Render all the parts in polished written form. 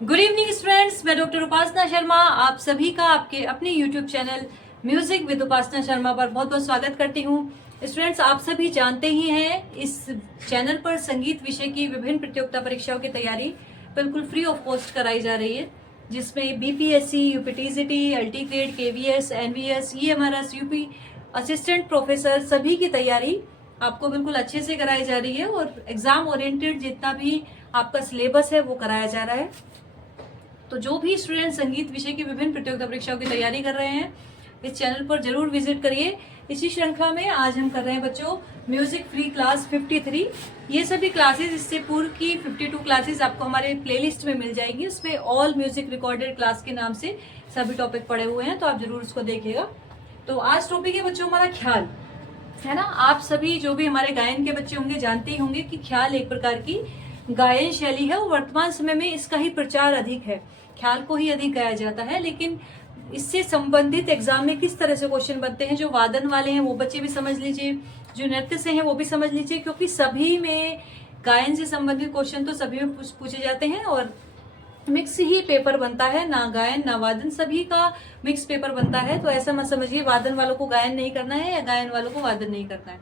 Good evening students, मैं doctor उपासना शर्मा आप सभी का आपके अपने यूट्यूब चैनल म्यूजिक विद उपासना शर्मा पर बहुत बहुत स्वागत करती हूँ। स्टूडेंट्स, आप सभी जानते ही हैं इस चैनल पर संगीत विषय की विभिन्न प्रतियोगिता परीक्षाओं की तैयारी बिल्कुल फ्री ऑफ कॉस्ट कराई जा रही है, जिसमें BPSC, UPTGT, LT grade, KVS, NVS, EMRS, UP assistant professor सभी की तैयारी आपको बिल्कुल अच्छे से कराई जा रही है और एग्जाम ओरिएंटेड जितना भी आपका सिलेबस है वो कराया जा रहा है। तो जो भी स्टूडेंट संगीत विषय की विभिन्न प्रतियोगिता परीक्षाओं की तैयारी कर रहे हैं इस चैनल पर जरूर विजिट करिए। इसी श्रृंखला में आज हम कर रहे हैं बच्चों म्यूजिक फ्री क्लास 53। ये सभी क्लासेस, इससे पूर्व की 52 क्लासेस आपको हमारे प्लेलिस्ट में मिल जाएंगी। उसमें ऑल म्यूजिक रिकॉर्डेड क्लास के नाम से सभी टॉपिक पड़े हुए हैं, तो आप जरूर उसको देखिएगा। तो आज टॉपिक है बच्चों हमारा ख्याल, है ना। आप सभी जो भी हमारे गायन के बच्चे होंगे जानते ही होंगे कि ख्याल एक प्रकार की गायन शैली है और वर्तमान समय में इसका ही प्रचार अधिक है, ख्याल को ही अधिक गाया जाता है। लेकिन इससे संबंधित एग्जाम में किस तरह से क्वेश्चन बनते हैं, जो वादन वाले हैं वो बच्चे भी समझ लीजिए, जो नृत्य से हैं वो भी समझ लीजिए, क्योंकि सभी में गायन से संबंधित क्वेश्चन तो सभी में पूछे जाते हैं और मिक्स ही पेपर बनता है, ना गायन ना वादन, सभी का मिक्स पेपर बनता है। तो ऐसा मत समझिए वादन वालों को गायन नहीं करना है या गायन वालों को वादन नहीं करना है।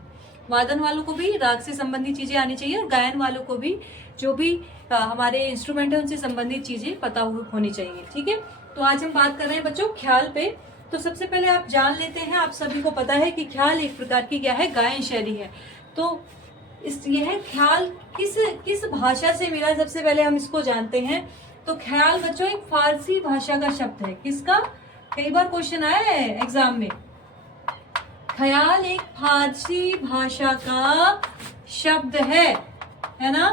वादन वालों को भी राग से संबंधित चीजें आनी चाहिए और गायन वालों को भी जो भी हमारे इंस्ट्रूमेंट है उनसे संबंधित चीजें पता होनी चाहिए। ठीक है, तो आज हम बात कर रहे हैं बच्चों ख्याल पे। तो सबसे पहले आप जान लेते हैं, आप सभी को पता है कि ख्याल एक प्रकार की क्या है, गायन शैली है। तो यह ख्याल किस भाषा से मिला, सबसे पहले हम इसको जानते हैं। तो ख्याल बच्चों एक फारसी भाषा का शब्द है। किसका? कई बार क्वेश्चन आया है एग्जाम में। ख्याल एक फारसी भाषा का शब्द है ना।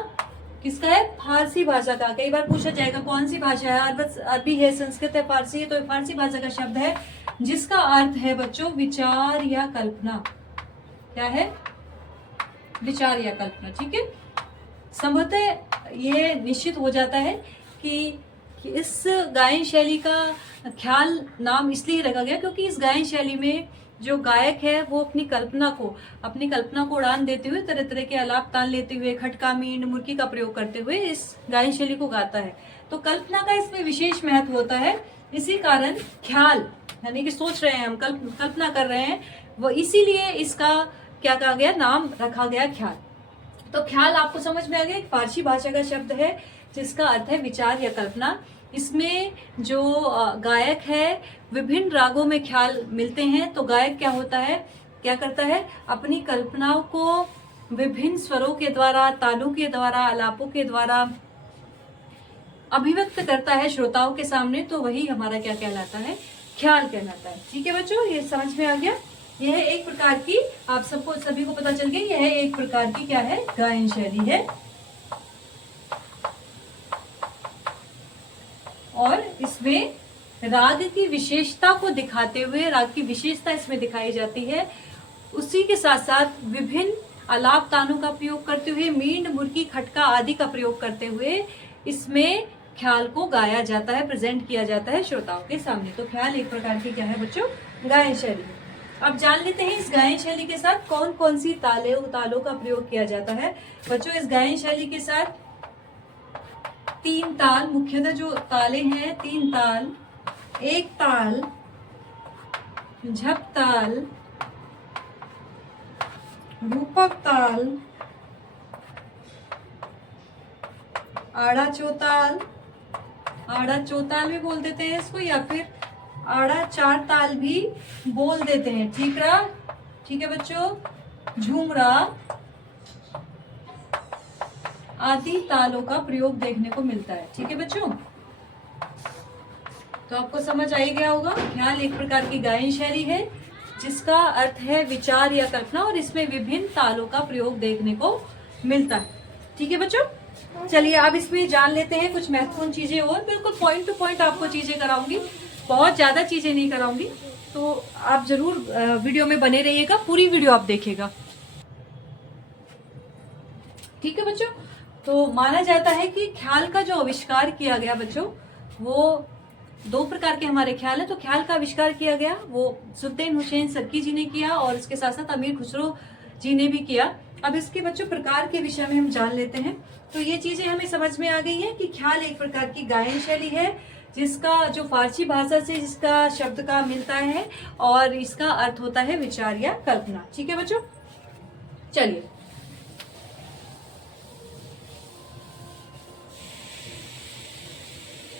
किसका है? फारसी भाषा का। कई बार पूछा जाएगा कौन सी भाषा है, अरबी है, संस्कृत है, फारसी है। तो फारसी भाषा का शब्द है जिसका अर्थ है बच्चों विचार या कल्पना। क्या है? विचार या कल्पना। ठीक है, संभवतः ये निश्चित हो जाता है कि इस गायन शैली का ख्याल नाम इसलिए रखा गया क्योंकि इस गायन शैली में जो गायक है वो अपनी कल्पना को उड़ान देते हुए, तरह तरह के आलाप तान लेते हुए, खटका, मींड, मुर्की का प्रयोग करते हुए इस गायन शैली को गाता है। तो कल्पना का इसमें विशेष महत्व होता है। इसी कारण ख्याल यानी कि सोच रहे हैं हम, कल्पना कर रहे हैं, वो इसीलिए इसका क्या कहा गया, नाम रखा गया ख्याल। तो ख्याल आपको समझ में आ गया, एक फारसी भाषा का शब्द है जिसका अर्थ है विचार या कल्पना। इसमें जो गायक है विभिन्न रागों में ख्याल मिलते हैं। तो गायक क्या होता है, क्या करता है, अपनी कल्पनाओं को विभिन्न स्वरों के द्वारा, तालों के द्वारा, आलापों के द्वारा अभिव्यक्त करता है श्रोताओं के सामने। तो वही हमारा क्या कहलाता है, ख्याल कहलाता है। ठीक है बच्चों, ये समझ में आ गया। यह एक प्रकार की, आप सबको सभी को पता चल गया, यह एक प्रकार की क्या है, गायन शैली है। और इसमें राग की विशेषता को दिखाते हुए, राग की विशेषता इसमें दिखाई जाती है। उसी के साथ साथ विभिन्न आलाप तानों का प्रयोग करते हुए, मींड, मुर्की, खटका आदि का प्रयोग करते हुए इसमें ख्याल को गाया जाता है, प्रेजेंट किया जाता है श्रोताओं के सामने। तो ख्याल एक प्रकार की क्या है बच्चों, गायन शैली। अब जान लेते हैं इस गायन शैली के साथ कौन कौन सी तालों का प्रयोग किया जाता है। बच्चों इस गायन शैली के साथ 3 ताल, मुख्यतः जो ताले हैं 3 ताल, एक ताल, झप ताल, रूपक ताल, आड़ा चौताल, आड़ा चौताल भी बोल देते हैं इसको, या फिर आड़ा 4 ताल भी बोल देते हैं। ठीक है बच्चों, झूमरा आदि तालों का प्रयोग देखने को मिलता है। ठीक है बच्चों, तो आपको समझ आ ही गया होगा, ख्याल एक प्रकार की गायन शैली है जिसका अर्थ है विचार या कल्पना और इसमें विभिन्न तालों का प्रयोग देखने को मिलता है। ठीक है बच्चों, चलिए अब इसमें जान लेते हैं कुछ महत्वपूर्ण चीजें और बिल्कुल पॉइंट टू पॉइंट आपको चीजें कराऊंगी, बहुत ज्यादा चीजें नहीं कराऊंगी। तो आप जरूर वीडियो में बने रहिएगा, पूरी वीडियो आप देखिएगा। ठीक है बच्चों, तो माना जाता है कि ख्याल का जो आविष्कार किया गया बच्चों, वो 2 प्रकार के हमारे ख्याल है। तो ख्याल का आविष्कार किया गया वो सुल्तान हुसैन सर्की जी ने किया और इसके साथ साथ अमीर खुसरो जी ने भी किया। अब इसके बच्चों प्रकार के विषय में हम जान लेते हैं। तो ये चीजें हमें समझ में आ गई हैं कि ख्याल एक प्रकार की गायन शैली है जिसका जो फारसी भाषा से जिसका शब्द का मिलता है और इसका अर्थ होता है विचार या कल्पना। ठीक है बच्चों, चलिए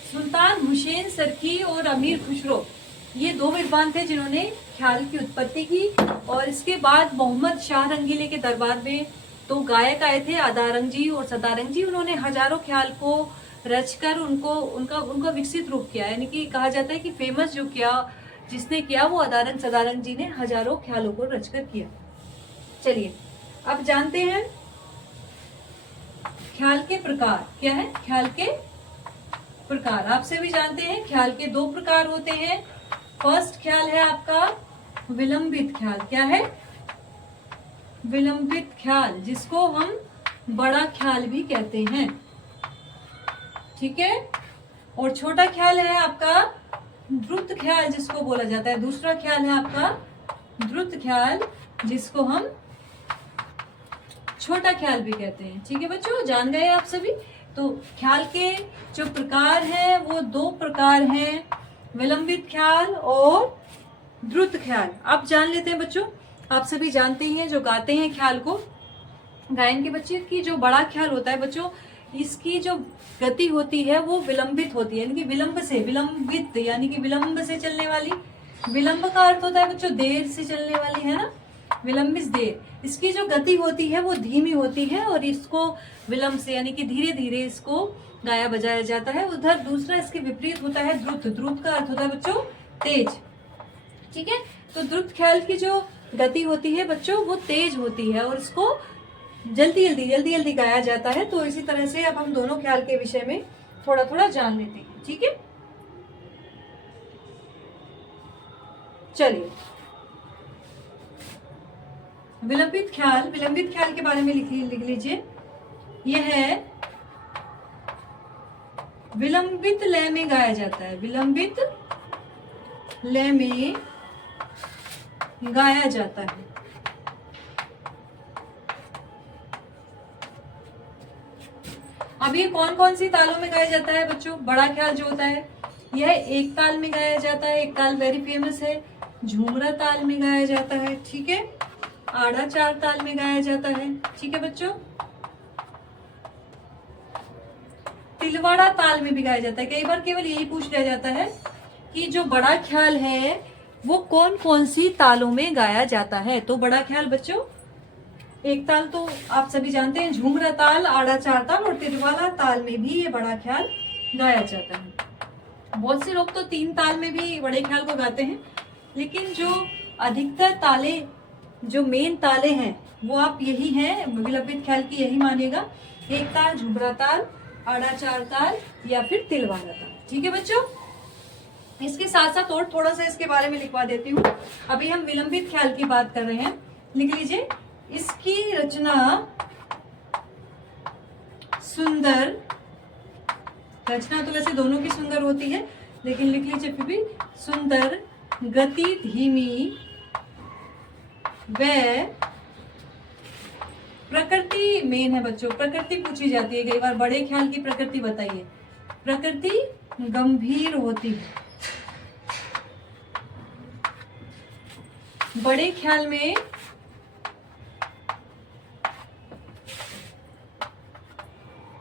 सुल्तान हुसैन सरकी और अमीर खुसरो ये दो विद्वान थे जिन्होंने ख्याल की उत्पत्ति की। और इसके बाद मोहम्मद शाह रंगीले के दरबार में दो गायक आए थे, अदारंग जी और सदारंग जी। उन्होंने हजारों ख्याल को रचकर उनका विकसित रूप किया, यानी कि कहा जाता है कि फेमस जो किया जिसने किया वो अदारंग सदारंग जी ने हजारों ख्यालों को रचकर किया। चलिए अब जानते हैं ख्याल के प्रकार क्या है। ख्याल के प्रकार आपसे भी जानते हैं, ख्याल के दो प्रकार होते हैं। फर्स्ट ख्याल है आपका विलंबित ख्याल। क्या है? विलंबित ख्याल, जिसको हम बड़ा ख्याल भी कहते हैं। ठीक है। और छोटा ख्याल है आपका द्रुत ख्याल, जिसको बोला जाता है। दूसरा ख्याल है आपका द्रुत ख्याल, जिसको हम छोटा ख्याल भी कहते हैं। ठीक है बच्चों, जान गए आप सभी। तो ख्याल के जो प्रकार हैं वो दो प्रकार हैं, विलंबित ख्याल और द्रुत ख्याल। अब जान लेते हैं बच्चों, आप सभी जानते ही हैं जो गाते हैं ख्याल को, गायन के बच्चे की जो बड़ा ख्याल होता है बच्चों, इसकी जो गति होती है वो विलंबित होती है, यानी कि विलंब से, विलंबित यानी कि विलंब से चलने वाली। विलंब का अर्थ होता है बच्चों देर से चलने वाली, है ना, विलंबित देर। इसकी जो गति होती है वो धीमी होती है और इसको विलंब से यानी कि धीरे धीरे इसको गाया बजाया जाता है। उधर दूसरा इसके विपरीत होता है द्रुत। द्रुत का अर्थ होता है बच्चों तेज। ठीक है, तो द्रुत ख्याल की जो गति होती है बच्चों वो तेज होती है और इसको जल्दी जल्दी गाया जाता है। तो इसी तरह से अब हम दोनों ख्याल के विषय में थोड़ा थोड़ा जान लेते हैं। ठीक है, चलिए विलंबित ख्याल के बारे में लिख लीजिए। यह है विलंबित लय में गाया जाता है, विलंबित लय में गाया जाता है। अब ये कौन कौन सी तालों में गाया जाता है बच्चों? बड़ा ख्याल जो होता है यह एक ताल में गाया जाता है, एक ताल वेरी फेमस है, झूमरा ताल में गाया जाता है। ठीक है, आड़ा चार ताल में गाया जाता है। ठीक है बच्चों, तिलवाड़ा ताल में भी गाया जाता है। कई बार केवल यही पूछ लिया जाता है कि जो बड़ा ख्याल है वो कौन कौन सी तालों में गाया जाता है। तो बड़ा ख्याल बच्चों एक ताल तो आप सभी जानते हैं, झूमरा ताल, आड़ा चार ताल और तिलवाड़ा ताल में भी ये बड़ा ख्याल गाया जाता है। बहुत से लोग तो तीन ताल में भी बड़े ख्याल को गाते हैं, लेकिन जो अधिकतर ताले, जो मेन ताले हैं वो आप यही हैं, विलंबित ख्याल की यही मानिएगा, एक ताल, झूमरा ताल, आड़ा चार ताल या फिर तिलवाड़ा ताल। ठीक है बच्चों, इसके साथ साथ और थोड़ा सा इसके बारे में लिखवा देती हूँ। अभी हम विलंबित ख्याल की बात कर रहे हैं, लिख लीजिए। इसकी रचना सुंदर, रचना तो वैसे दोनों की सुंदर होती है, लेकिन लिख लीजिए फिर भी, सुंदर, गति धीमी व प्रकृति मेन है बच्चों। प्रकृति पूछी जाती है कई बार, बड़े ख्याल की प्रकृति बताइए। प्रकृति गंभीर होती है। बड़े ख्याल में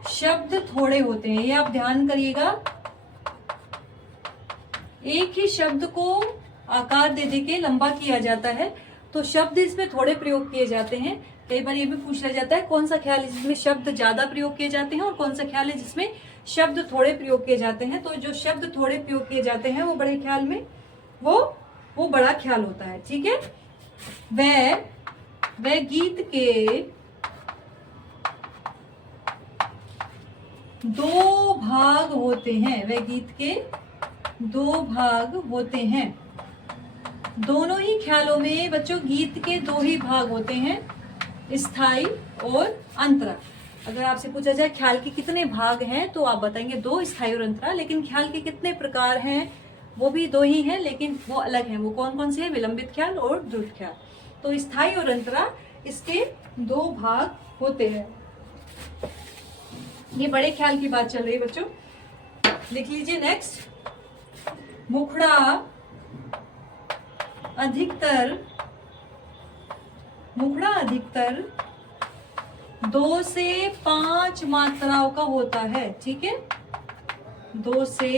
शब्द थोड़े होते हैं, ये आप ध्यान करिएगा। एक ही शब्द को आकार दे दे के लंबा किया जाता है, तो शब्द इसमें थोड़े प्रयोग किए जाते हैं। कई बार ये भी पूछा जाता है कौन सा ख्याल है जिसमें शब्द ज्यादा प्रयोग किए जाते हैं और कौन सा ख्याल है जिसमें शब्द थोड़े प्रयोग किए जाते हैं। तो जो शब्द थोड़े प्रयोग किए जाते हैं वो बड़े ख्याल में वो बड़ा ख्याल होता है। ठीक है, वह गीत के दो भाग होते हैं, वह गीत के दो भाग होते हैं। दोनों ही ख्यालों में बच्चों गीत के दो ही भाग होते हैं, स्थाई और अंतरा। अगर आपसे पूछा जाए ख्याल के कितने भाग हैं तो आप बताएंगे दो, स्थाई और अंतरा। लेकिन ख्याल के कितने प्रकार हैं वो भी दो ही हैं, लेकिन वो अलग हैं। वो कौन कौन से हैं? विलंबित ख्याल और द्रुत ख्याल। तो स्थाई और अंतरा इसके दो भाग होते हैं। ये बड़े ख्याल की बात चल रही है बच्चों, लिख लीजिए नेक्स्ट। मुखड़ा अधिकतर 2 से 5 मात्राओं का होता है, ठीक है, 2 से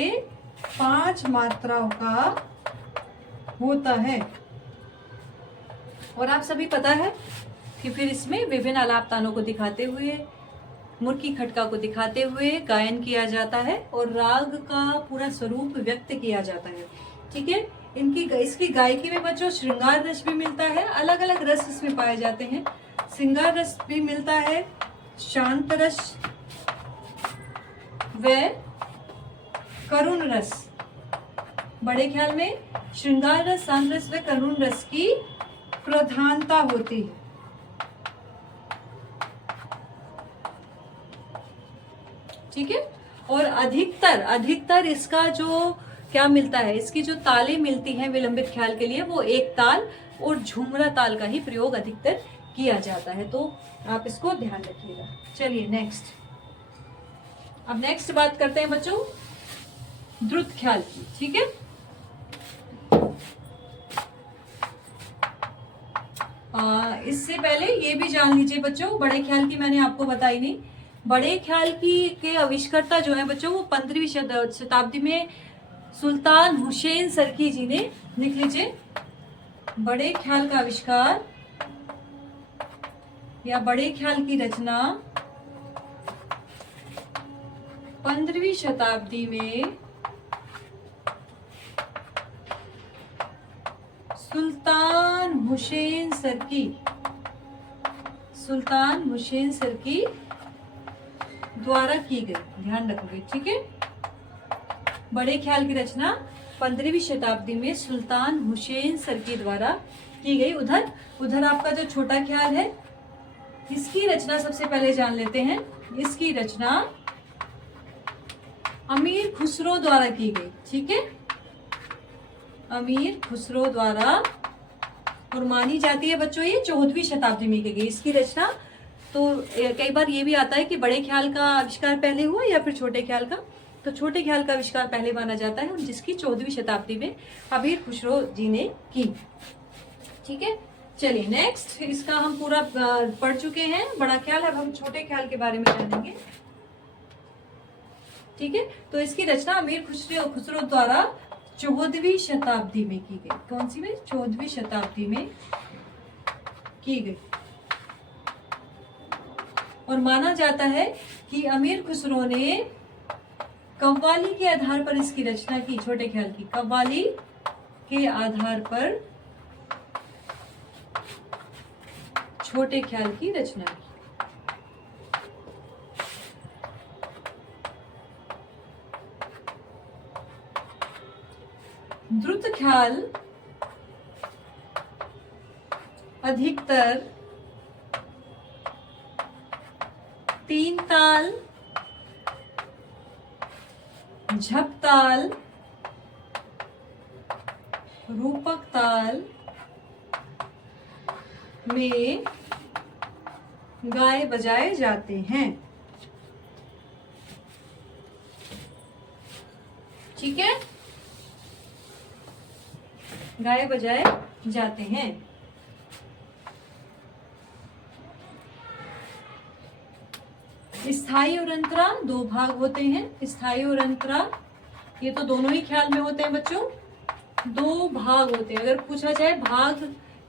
5 मात्राओं का होता है। और आप सभी पता है कि फिर इसमें विभिन्न आलाप तानों को दिखाते हुए, मुर्की खटका को दिखाते हुए गायन किया जाता है और राग का पूरा स्वरूप व्यक्त किया जाता है, ठीक है। इसकी गायकी में बच्चों श्रृंगार रस भी मिलता है, अलग अलग रस इसमें पाए जाते हैं। श्रृंगार रस भी मिलता है, शांत रस व करुण रस। बड़े ख्याल में श्रृंगार रस, शांत रस व करुण रस की प्रधानता होती है, ठीक है। और अधिकतर इसका जो क्या मिलता है, इसकी जो तालें मिलती हैं विलंबित ख्याल के लिए, वो एक ताल और झुमरा ताल का ही प्रयोग अधिकतर किया जाता है, तो आप इसको ध्यान रखिएगा। चलिए नेक्स्ट, अब नेक्स्ट बात करते हैं बच्चों द्रुत ख्याल की, ठीक है। इससे पहले ये भी जान लीजिए बच्चों, बड़े ख्याल की मैंने आपको बताई नहीं। बड़े ख्याल की के आविष्कर्ता जो है बच्चों, वो 15वीं शताब्दी में सुल्तान हुसैन सरकी जी ने, लिख लीजिए, बड़े ख्याल का आविष्कार या बड़े ख्याल की रचना 15वीं शताब्दी में सुल्तान हुसैन सरकी द्वारा की गई, ध्यान रखोगे, ठीक है। बड़े ख्याल की रचना 15वीं शताब्दी में सुल्तान हुसैन सरकी द्वारा की गई। उधर आपका जो छोटा ख्याल है, इसकी रचना सबसे पहले जान लेते हैं। इसकी रचना अमीर खुसरो द्वारा की गई, ठीक है, अमीर खुसरो द्वारा, और मानी जाती है बच्चों ये 14वीं शताब्दी में की गई इसकी रचना। तो कई बार ये भी आता है कि बड़े ख्याल का आविष्कार पहले हुआ या फिर छोटे ख्याल का, तो छोटे ख्याल का आविष्कार पहले माना जाता है, जिसकी 14वीं शताब्दी में अमीर खुसरो जी ने की, ठीक है। चलिए नेक्स्ट, इसका हम पूरा पढ़ चुके हैं बड़ा ख्याल, अब हम छोटे ख्याल के बारे में जानेंगे, ठीक है। तो इसकी रचना अमीर खुसरो द्वारा 14वीं शताब्दी में की गई। कौन सी में? 14वीं शताब्दी में की गई, और माना जाता है कि अमीर खुसरो ने कव्वाली के आधार पर इसकी रचना की, छोटे ख्याल की कव्वाली के आधार पर छोटे ख्याल की रचना की। द्रुत ख्याल अधिकतर 3 ताल, झप ताल, रूपक ताल में गाए बजाए जाते हैं, ठीक है, गाए बजाए जाते हैं। स्थाई और अंतरा 2 भाग होते हैं। स्थाई और अंतरा ये तो दोनों ही ख्याल में होते हैं बच्चों, 2 भाग होते हैं। अगर पूछा जाए भाग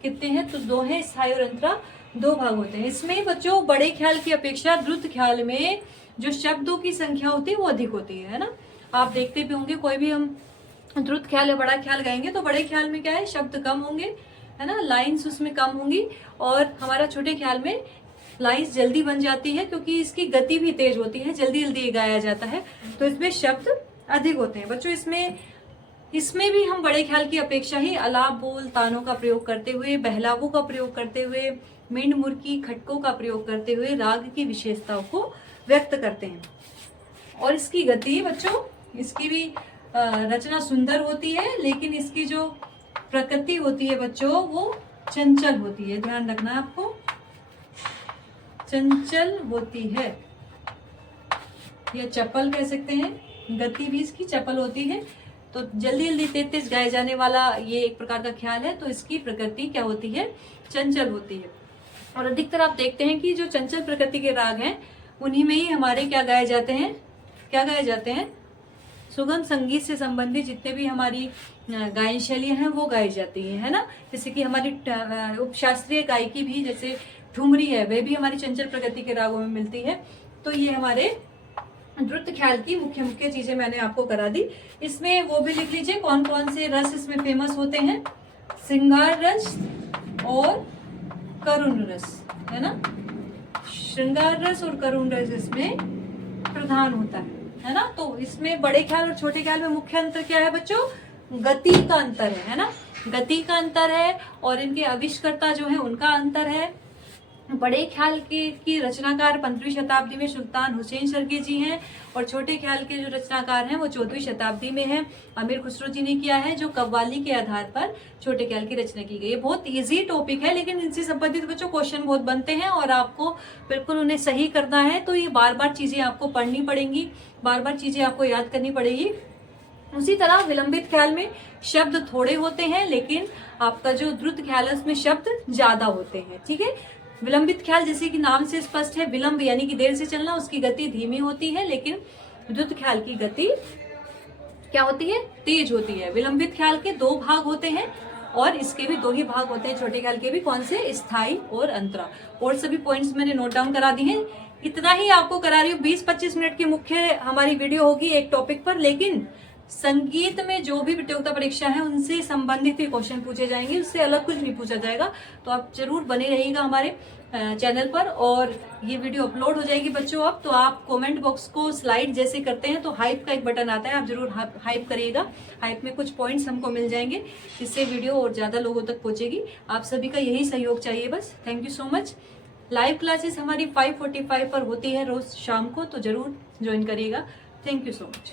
कितने हैं तो 2 हैं, स्थाई और अंतरा 2 भाग होते हैं। इसमें बच्चों बड़े ख्याल की अपेक्षा द्रुत ख्याल में जो शब्दों की संख्या होती है वो अधिक होती है ना। आप देखते भी होंगे, कोई भी हम द्रुत ख्याल या बड़ा ख्याल गाएंगे तो बड़े ख्याल में क्या है, शब्द कम होंगे, है ना, लाइंस उसमें कम होंगी, और हमारा छोटे ख्याल में लाइंस जल्दी बन जाती है, क्योंकि इसकी गति भी तेज होती है, जल्दी जल्दी गाया जाता है, तो इसमें शब्द अधिक होते हैं बच्चों। इसमें भी हम बड़े ख्याल की अपेक्षा ही अलाप बोल तानों का प्रयोग करते हुए, बहलावों का प्रयोग करते हुए, मींड मुर्की खटकों का प्रयोग करते हुए राग की विशेषताओं को व्यक्त करते हैं। और इसकी गति बच्चों, इसकी भी रचना सुंदर होती है, लेकिन इसकी जो प्रकृति होती है बच्चों वो चंचल होती है, ध्यान रखना है आपको। चंचल होती है, या चपल कह सकते हैं, गति भी इसकी चपल होती है। तो जल्दी जल्दी तेज तेज गाए जाने वाला ये एक प्रकार का ख्याल है, तो इसकी प्रकृति क्या होती है, चंचल होती है। और अधिकतर आप देखते हैं कि जो चंचल प्रकृति के राग हैं उन्हीं में ही हमारे क्या गाए जाते हैं, क्या गाए जाते हैं, सुगम संगीत से संबंधित जितने भी हमारी गायन शैलियां हैं वो गाई जाती है ना। जैसे कि हमारी उपशास्त्रीय गायकी भी, जैसे ठुमरी है, वह भी हमारी चंचल प्रकृति के रागों में मिलती है। तो ये हमारे नृत्य ख्याल की मुख्य मुख्य चीजें मैंने आपको करा दी। इसमें वो भी लिख लीजिए कौन कौन से रस इसमें फेमस होते हैं, श्रृंगार रस और करुण रस, है ना। श्रृंगार रस और करुण रस इसमें प्रधान होता है ना। तो इसमें बड़े ख्याल और छोटे ख्याल में मुख्य अंतर क्या है बच्चों, गति का अंतर है ना, गति का अंतर है, और इनके आविष्कर्ता जो है उनका अंतर है। बड़े ख्याल की रचनाकार 15वीं शताब्दी में सुल्तान हुसैन शर्की जी हैं, और छोटे ख्याल के जो रचनाकार हैं वो 14वीं शताब्दी में हैं, अमीर खुसरो जी ने किया है, जो कव्वाली के आधार पर छोटे ख्याल की रचना की गई है। बहुत इजी टॉपिक है, लेकिन इनसे संबंधित बच्चों क्वेश्चन बहुत बनते हैं और आपको बिल्कुल उन्हें सही करना है। तो ये बार बार चीजें आपको पढ़नी पड़ेंगी, बार बार चीजें आपको याद करनी पड़ेगी। उसी तरह विलंबित ख्याल में शब्द थोड़े होते हैं, लेकिन आपका जो द्रुत ख्याल है उसमें शब्द ज्यादा होते हैं, ठीक है। विलंबित ख्याल जैसे कि नाम से स्पष्ट है, विलंब यानी कि देर से चलना, उसकी गति धीमी होती है, लेकिन द्रुत ख्याल की गति क्या होती है, तेज होती है। विलंबित ख्याल के 2 भाग होते हैं, और इसके भी 2 ही भाग होते हैं, छोटे ख्याल के भी। कौन से, स्थाई और अंतरा। और सभी पॉइंट्स मैंने नोट डाउन करा दिए हैं। इतना ही आपको करा रही हूँ, 20-25 मिनट की मुख्य हमारी वीडियो होगी एक टॉपिक पर, लेकिन संगीत में जो भी प्रतियोगिता परीक्षा है उनसे संबंधित ही क्वेश्चन पूछे जाएंगे, उससे अलग कुछ नहीं पूछा जाएगा। तो आप जरूर बने रहिएगा हमारे चैनल पर, और ये वीडियो अपलोड हो जाएगी बच्चों। अब तो आप कमेंट बॉक्स को स्लाइड जैसे करते हैं तो हाइप का एक बटन आता है, आप जरूर हाइप करिएगा। हाइप में कुछ पॉइंट्स हमको मिल जाएंगे, जिससे वीडियो और ज्यादा लोगों तक पहुंचेगी। आप सभी का यही सहयोग चाहिए बस। Thank you so much. Live classes हमारी 5:45 पर होती है रोज शाम को, तो जरूर ज्वाइन करिएगा। Thank you so much.